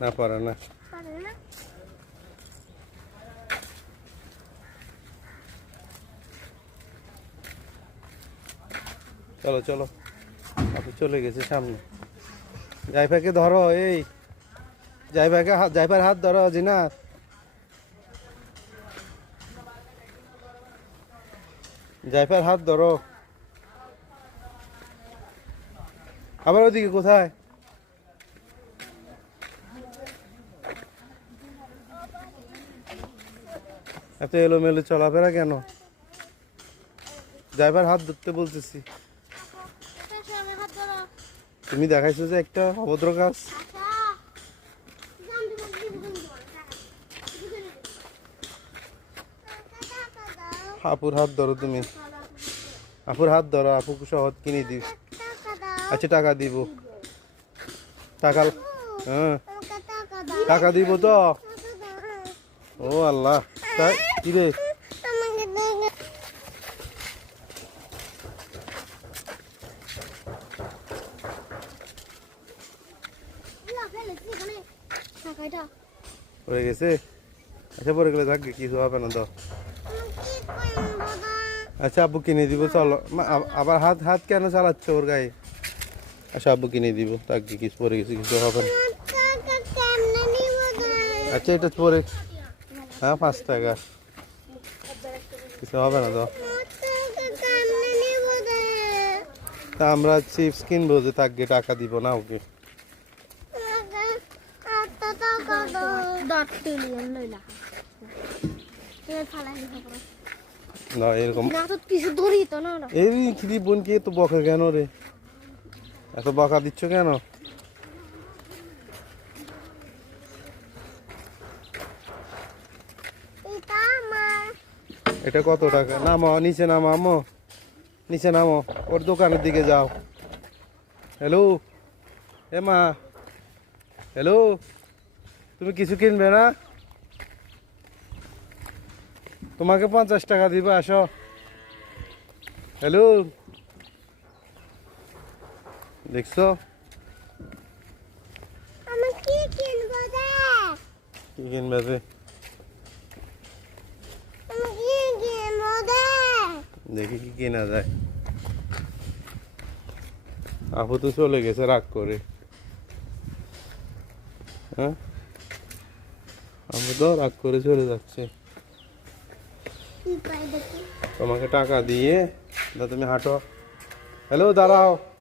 না পারে না। চলো চলো, আপনি চলে গেছে সামনে। জাইফাকে ধরো, এই জাইফার হাত ধরো জিনা। জাইফার হাত ধরো। আবার ওদিকে কোথায়? এত এলোমেলো চলাফেরা কেন? ড্রাইভার হাত ধরতে বলতেছি। তুমি দেখাইছো যে একটা অভদ্র কাজ। আপুর হাত ধরো তুমি, আপুর হাত ধরো, আপুকে শহর কিনে দিস। আচ্ছা টাকা দিব, টাকা, হ্যাঁ টাকা দিব তো। ও আল্লাহ, কি রে? পড়ে গেছে? আচ্ছা পড়ে গেলে থাকবে, কিছু হবে না তো। আচ্ছা আব্বু কিনে দিব, চলো। আবার হাত হাত কেন চালাচ্ছ ওর গায়ে? আচ্ছা আব্বু কিনে দিব, থাকবে, কিছু পড়ে গেছে, কিছু হবে না। আচ্ছা এটা পরে, হ্যাঁ 5 টাকা, কিছু হবে না তো। তা আমরা চিপস কিনবো, যে থাকবে, টাকা দিব না ওকে। না এরকম এই খিদি বোনকে তো বকা কেন রে? এত বকা দিচ্ছ কেন? এটা কত টাকা? নামো নিচে, নামো আম্মু, নিচে নামো, ওর দোকানের দিকে যাও। হ্যালো এ মা, হ্যালো, তুমি কিছু কিনবে না? তোমাকে 50 টাকা দিবে, আসো। হ্যালো, দেখছো কি কিনবে যে? দেখি কি কেনা যায়। আপু তো চলে গেছে রাগ করে। হ্যাঁ আপু তো রাগ করে চলে যাচ্ছে। তোমাকে টাকা দিয়ে তুমি হাঁটো। হ্যালো দাঁড়াও।